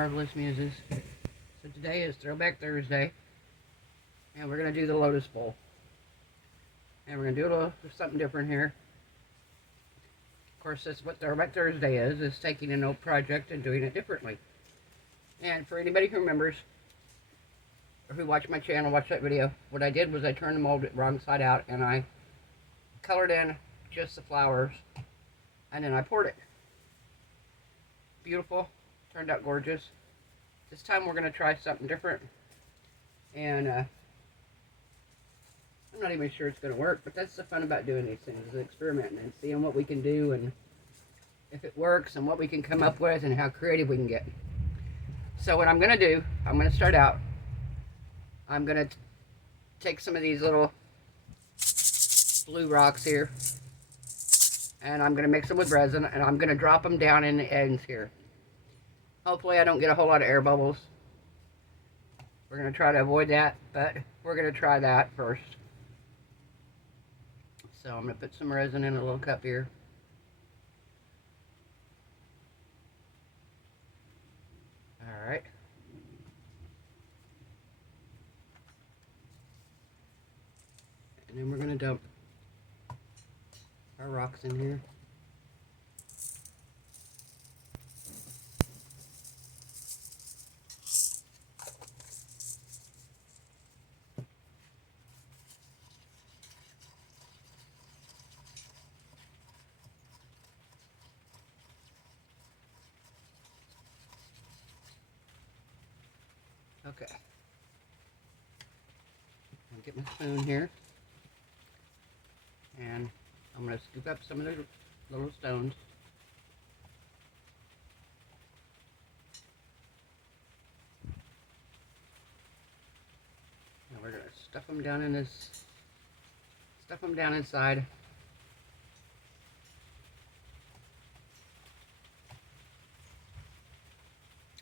Marvelous Muses. So today is Throwback Thursday, and we're going to do the Lotus Bowl. And we're going to do a little something different here. Of course, that's what Throwback Thursday is taking an old project and doing it differently. And for anybody who remembers, or who watched my channel, watched that video, what I did was I turned the mold wrong side out, and I colored in just the flowers, and then I poured it. Beautiful. Turned out gorgeous. This time we're going to try something different. And I'm not even sure it's going to work, but that's the fun about doing these things, is experimenting and seeing what we can do and if it works and what we can come up with and how creative we can get. So what I'm going to do, I'm going to start out. I'm going to take some of these little blue rocks here, and I'm going to mix them with resin, and I'm going to drop them down in the ends here. Hopefully I don't get a whole lot of air bubbles. We're going to try to avoid that, but we're going to try that first. So I'm going to put some resin in a little cup here. Alright. And then we're going to dump our rocks in here. Okay. I'll get my spoon here. And I'm going to scoop up some of the little stones. And we're going to stuff them down in this, stuff them down inside.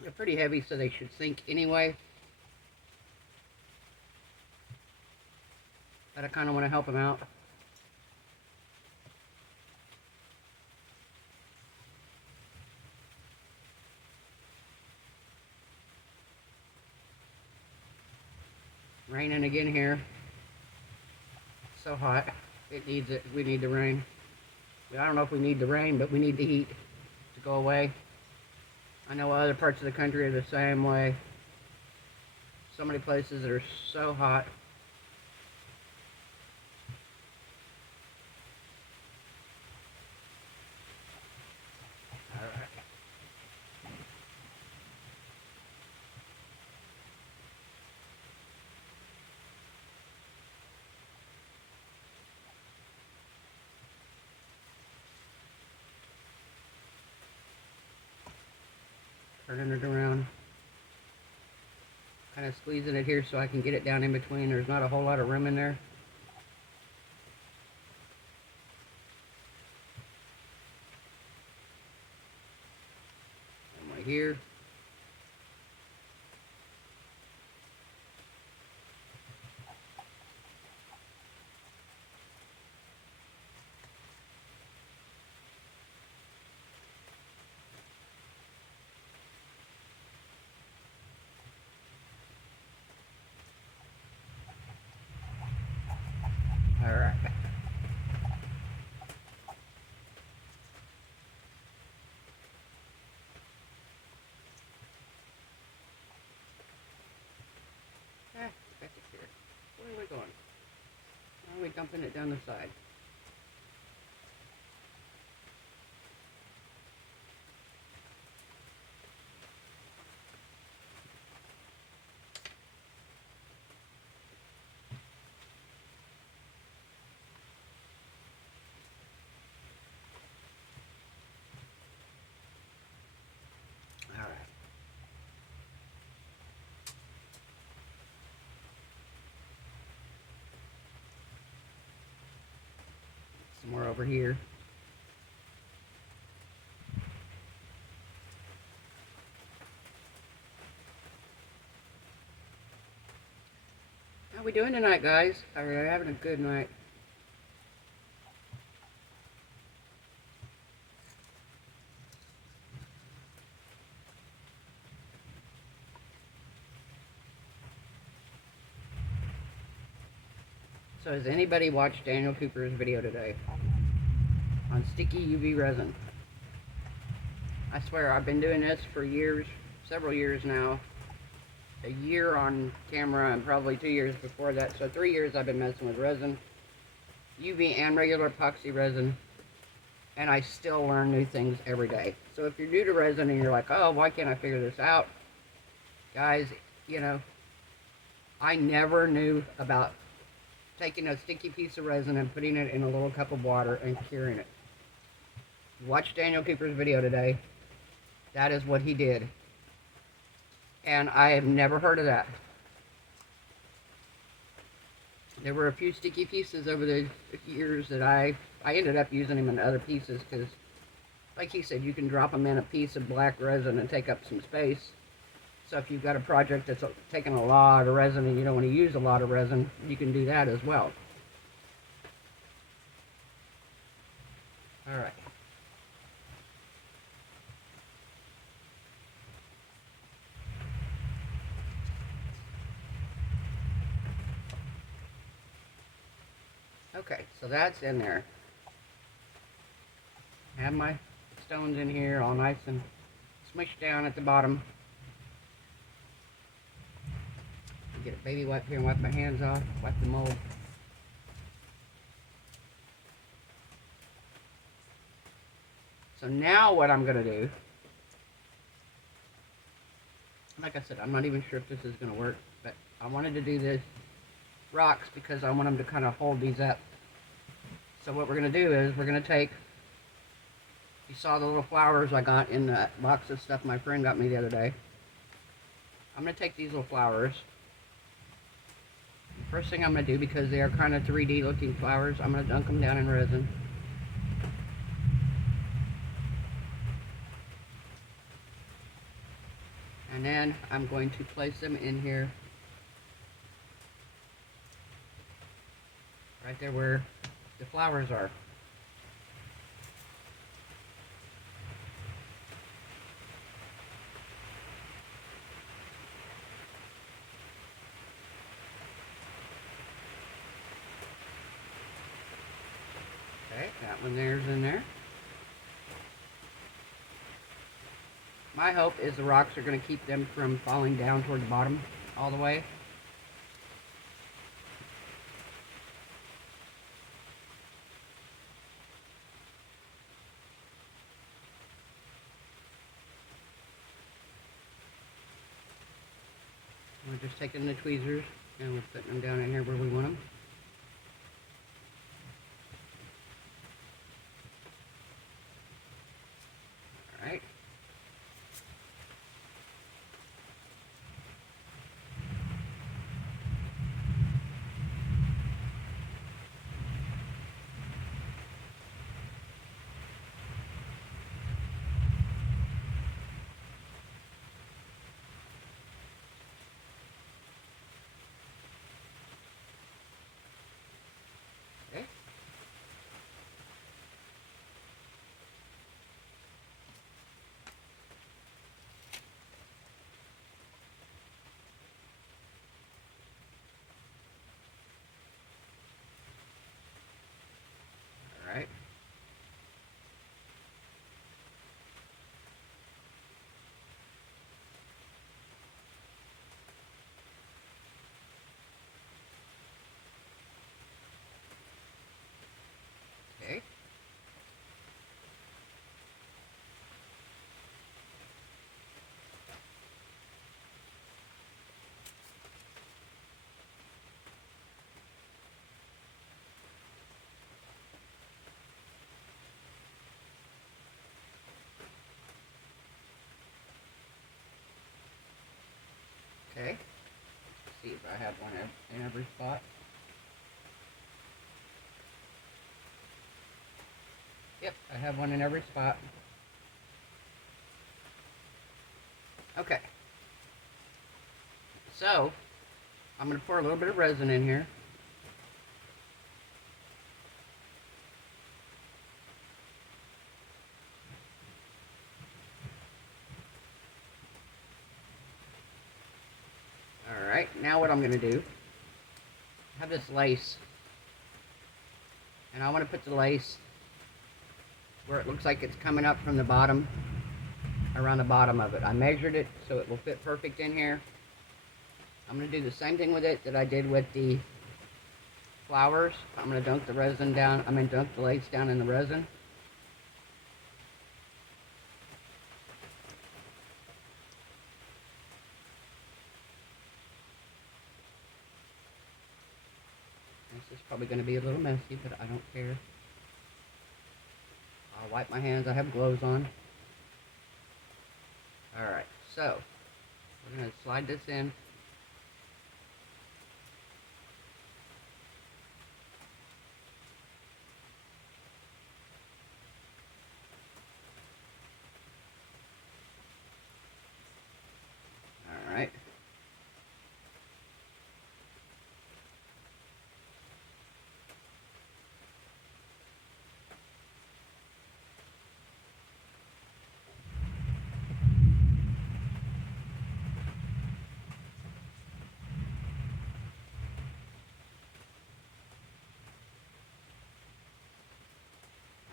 They're pretty heavy, so they should sink anyway. But I kind of want to help them out. Raining again here. So hot. It needs it. We need the rain. I don't know if we need the rain, but we need the heat to go away. I know other parts of the country are the same way. So many places that are so hot. Alright. Turning it around. Kind of squeezing it here so I can get it down in between. There's not a whole lot of room in there. And right here. Alright. Back here. Where are we going? Why are we dumping it down the side? Alright. Some more over here. How we doing tonight, guys? Are we having a good night? So has anybody watched Daniel Cooper's video today on sticky UV resin? I swear I've been doing this for years, several years now. A year on camera and probably 2 years before that. So 3 years I've been messing with resin, UV and regular epoxy resin. And I still learn new things every day. So if you're new to resin and you're like, oh, why can't I figure this out? Guys, you know, I never knew about taking a sticky piece of resin and putting it in a little cup of water and curing it. Watch Daniel Cooper's video today. That is what he did. And I have never heard of that. There were a few sticky pieces over the years that I ended up using them in other pieces because, like he said, you can drop them in a piece of black resin and take up some space. So if you've got a project that's taking a lot of resin and you don't want to use a lot of resin, you can do that as well. All right. Okay, so that's in there. Have my stones in here all nice and smushed down at the bottom. Get a baby wipe here and wipe my hands off, wipe the mold. So now what I'm going to do, like I said, I'm not even sure if this is going to work, but I wanted to do this rocks because I want them to kind of hold these up. So what we're going to do is we're going to take, you saw the little flowers I got in the box of stuff my friend got me the other day. I'm going to take these little flowers. First thing I'm going to do, because they are kind of 3D looking flowers, I'm going to dunk them down in resin. And then I'm going to place them in here. Right there where the flowers are. Okay, that one there's in there. My hope is the rocks are going to keep them from falling down toward the bottom all the way. We're just taking the tweezers and we're putting them down in here where we want them. Alright. Okay. Alright. Okay. Okay. Let's see if I have one in every spot. Yep, I have one in every spot. Okay. So, I'm going to pour a little bit of resin in here. Alright, now what I'm going to do, I have this lace And I want to put the lace where it looks like it's coming up from the bottom, around the bottom of it. I measured it so it will fit perfect in here. I'm going to do the same thing with it that I did with the flowers. I'm going to dunk the resin down, dunk the lace down in the resin. This is probably going to be a little messy, but I don't care. I'll wipe my hands. I have gloves on. Alright, so we're going to slide this in. Alright.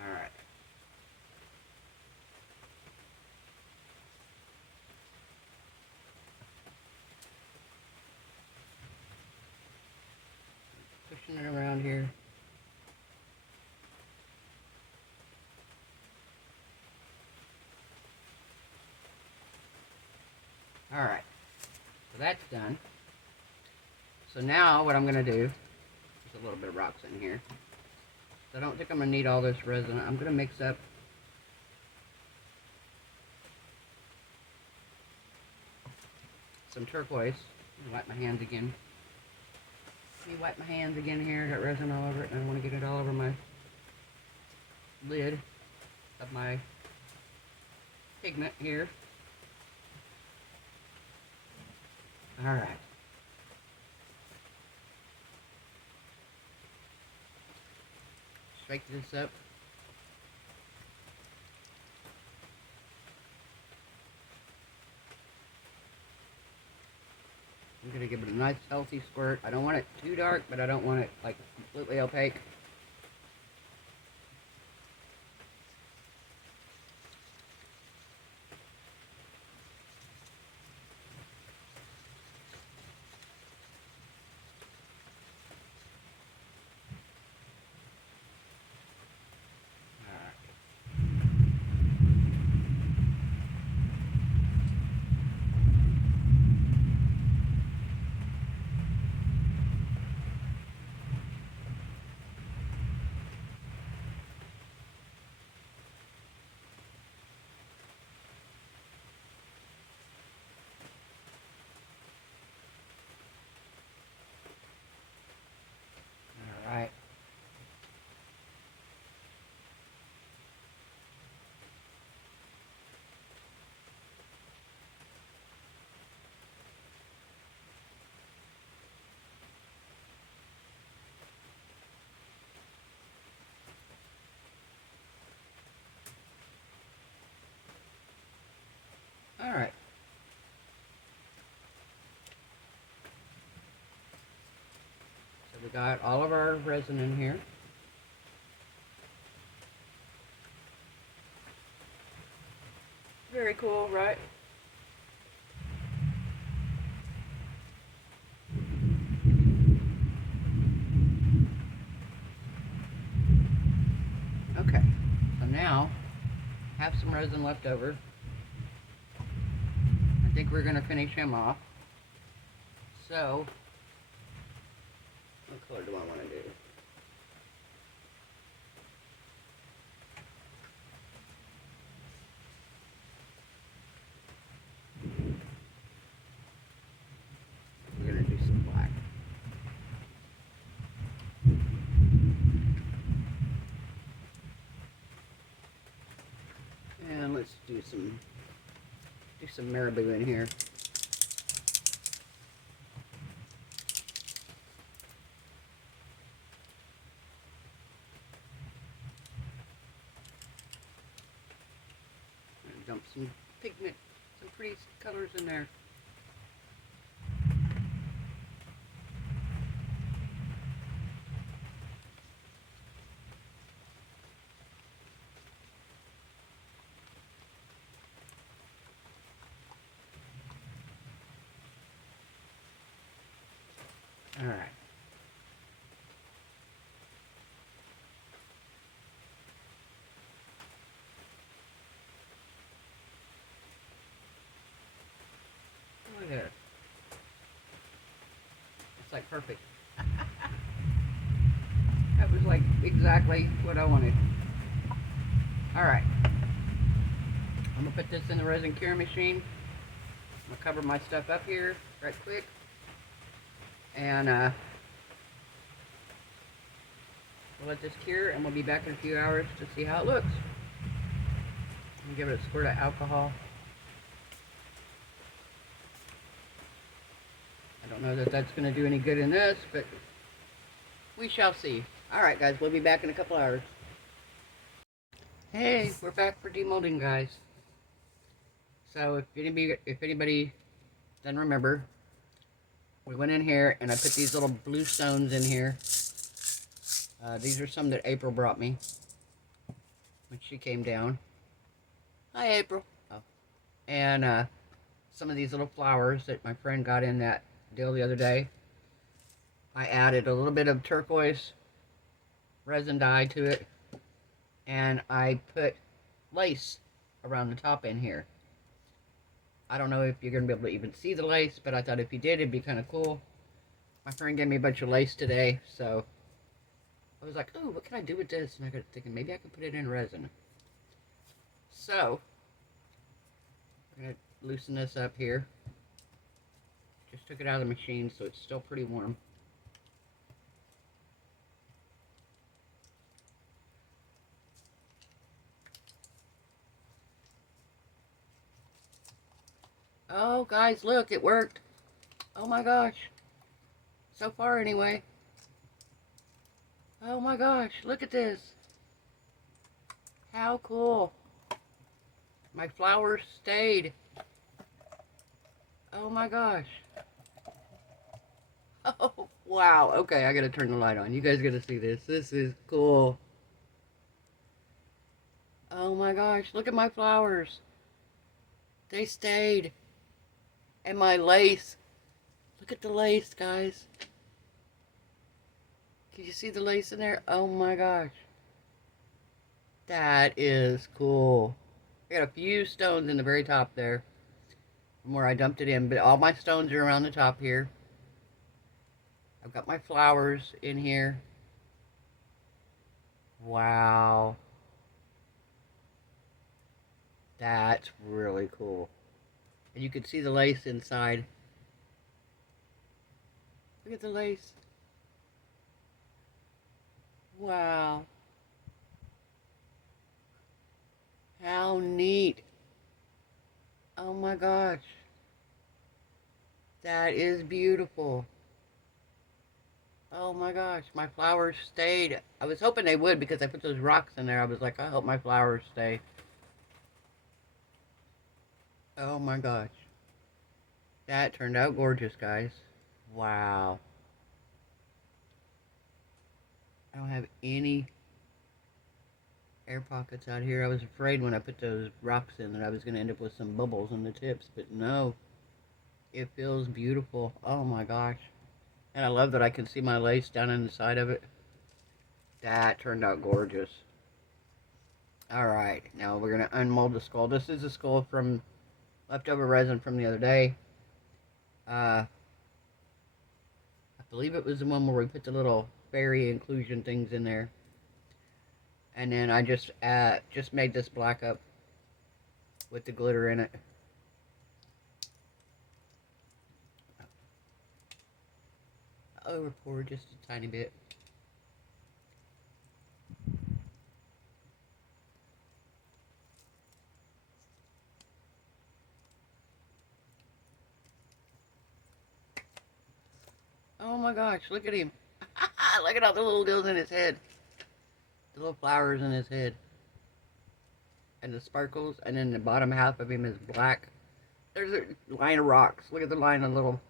Alright. Pushing it around here. Alright, so that's done. So now what I'm going to do, there's a little bit of rocks in here. So I don't think I'm going to need all this resin. I'm going to mix up some turquoise. Wipe my hands again. Let me wipe my hands again here. Got resin all over it, and I want to get it all over my lid of my pigment here. Alright. Shake this up. I'm going to give it a nice healthy squirt. I don't want it too dark, but I don't want it like completely opaque. Alright. Alright. So we got all of our resin in here. Very cool, right? Okay, so now I have some resin left over. I think we're going to finish him off. So, what color do I want to do? We're going to do some black. And let's do some marabou in here. And dump some pigment, some pretty colors in there. there. It's like perfect. That was like exactly what I wanted. Alright. I'm going to put this in the resin curing machine. I'm going to cover my stuff up here right quick. And we'll let this cure, and we'll be back in a few hours to see how it looks. I'm going to give it a squirt of alcohol. I don't know that that's going to do any good in this, but we shall see. Alright guys, we'll be back in a couple hours. Hey, we're back for demolding, guys. So if anybody doesn't remember, we went in here and I put these little blue stones in here. These are some that April brought me when she came down. Hi, April. Oh. And some of these little flowers that my friend got in that deal the other day. I added a little bit of turquoise resin dye to it, and I put lace around the top in here. I don't know if you're going to be able to even see the lace, but I thought if you did, it'd be kind of cool. My friend gave me a bunch of lace today, so I was like, oh, what can I do with this? And I got thinking, maybe I can put it in resin. So, I'm going to loosen this up here. Just took it out of the machine, so it's still pretty warm. Oh, guys, look, it worked. Oh my gosh. So far, anyway. Oh my gosh, look at this. How cool. My flowers stayed. Oh my gosh. Oh, wow. Okay, I gotta turn the light on. You guys gotta see this. This is cool. Oh my gosh, look at my flowers. They stayed. And my lace. Look at the lace, guys. Can you see the lace in there? Oh my gosh. That is cool. I got a few stones in the very top there from where I dumped it in, but all my stones are around the top here. I've got my flowers in here. Wow. That's really cool. And you can see the lace inside. Look at the lace. Wow. How neat. Oh my gosh. That is beautiful. Oh my gosh, my flowers stayed. I was hoping they would because I put those rocks in there. I was like, I hope my flowers stay. Oh my gosh. That turned out gorgeous, guys. Wow. I don't have any air pockets out here. I was afraid when I put those rocks in that I was going to end up with some bubbles on the tips, but no. It feels beautiful. Oh my gosh. And I love that I can see my lace down in the side of it. That turned out gorgeous. Alright, now we're going to unmold the skull. This is a skull from leftover resin from the other day. I believe it was the one where we put the little fairy inclusion things in there. And then I just made this black up with the glitter in it. Over pour just a tiny bit. Oh my gosh, look at him. Look at all the little deals in his head. The little flowers in his head. And the sparkles. And then the bottom half of him is black. There's a line of rocks. Look at the line of little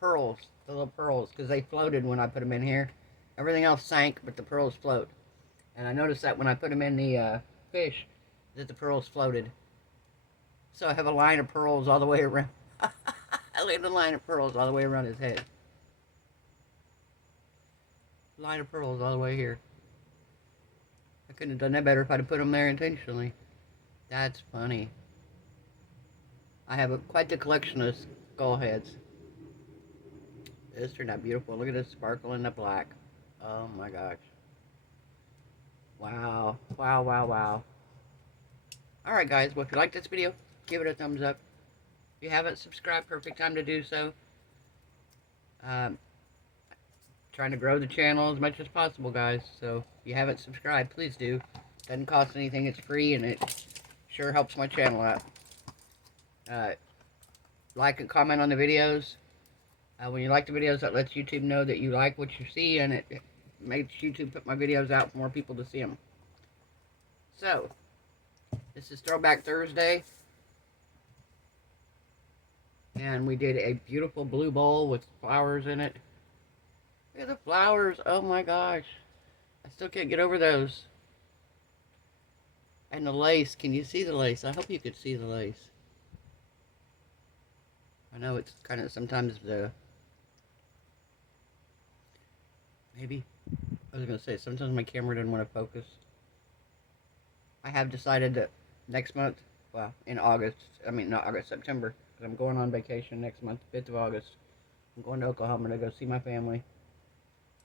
pearls. The little pearls. Because they floated when I put them in here. Everything else sank, but the pearls float. And I noticed that when I put them in the fish, that the pearls floated. So I have a line of pearls all the way around. Look at the line of pearls all the way around his head. Line of pearls all the way here. I couldn't have done that better if I'd have put them there intentionally. That's funny. I have quite the collection of skull heads. This turned out beautiful. Look at this sparkle in the black. Oh my gosh. Wow. Wow, wow, wow. Alright guys, well if you like this video, give it a thumbs up. If you haven't subscribed, perfect time to do so. Trying to grow the channel as much as possible, guys. So if you haven't subscribed, please do. Doesn't cost anything, it's free, and it sure helps my channel out. Like and comment on the videos. When you like the videos, that lets YouTube know that you like what you see, and it makes YouTube put my videos out for more people to see them. So, this is Throwback Thursday. And we did a beautiful blue bowl with flowers in it. Look at the flowers. Oh my gosh. I still can't get over those. And the lace. Can you see the lace? I hope you could see the lace. I know it's kind of sometimes maybe. I was going to say, sometimes my camera doesn't want to focus. I have decided that next month, well, in August, not August, September, because I'm going on vacation next month, 5th of August. I'm going to Oklahoma to go see my family.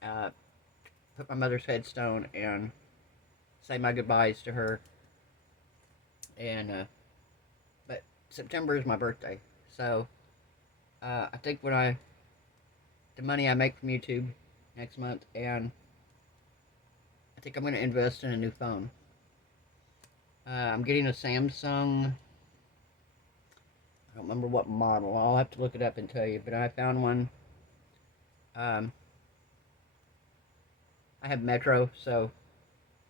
Put my mother's headstone and say my goodbyes to her. And, but September is my birthday. So, I think the money I make from YouTube next month, and I think I'm going to invest in a new phone. I'm getting a Samsung. I don't remember what model. I'll have to look it up and tell you. But I found one. I have Metro, so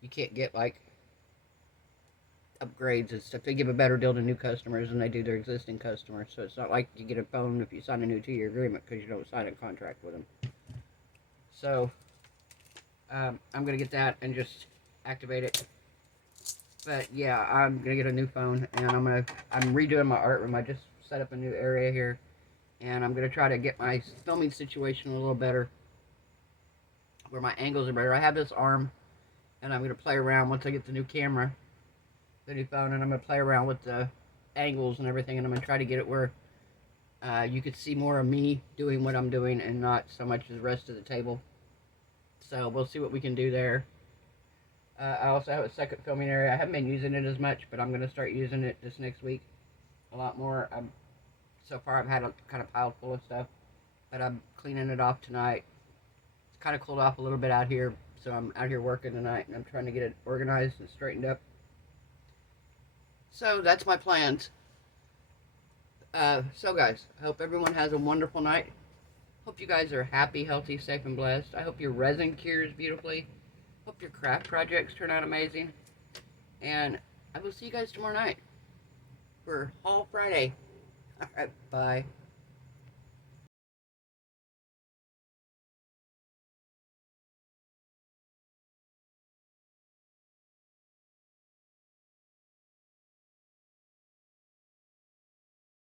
you can't get like upgrades and stuff. They give a better deal to new customers than they do their existing customers. So it's not like you get a phone if you sign a new 2-year agreement, because you don't sign a contract with them. So I'm gonna get that and just activate it. But yeah, I'm gonna get a new phone, and I'm redoing my art room. I just set up a new area here, and I'm gonna try to get my filming situation a little better, where my angles are better. I have this arm, and I'm gonna play around once I get the new camera, the new phone, and I'm gonna play around with the angles and everything, and I'm gonna try to get it where you could see more of me doing what I'm doing, and not so much as the rest of the table. So we'll see what we can do there. I also have a second filming area. I haven't been using it as much, but I'm going to start using it this next week a lot more. So far I've had a kind of pile full of stuff, but I'm cleaning it off tonight. It's kind of cooled off a little bit out here, so I'm out here working tonight, and I'm trying to get it organized and straightened up. So that's my plans. So guys, I hope everyone has a wonderful night. Hope you guys are happy, healthy, safe, and blessed. I hope your resin cures beautifully. Hope your craft projects turn out amazing. And I will see you guys tomorrow night for Haul Friday. Alright, bye.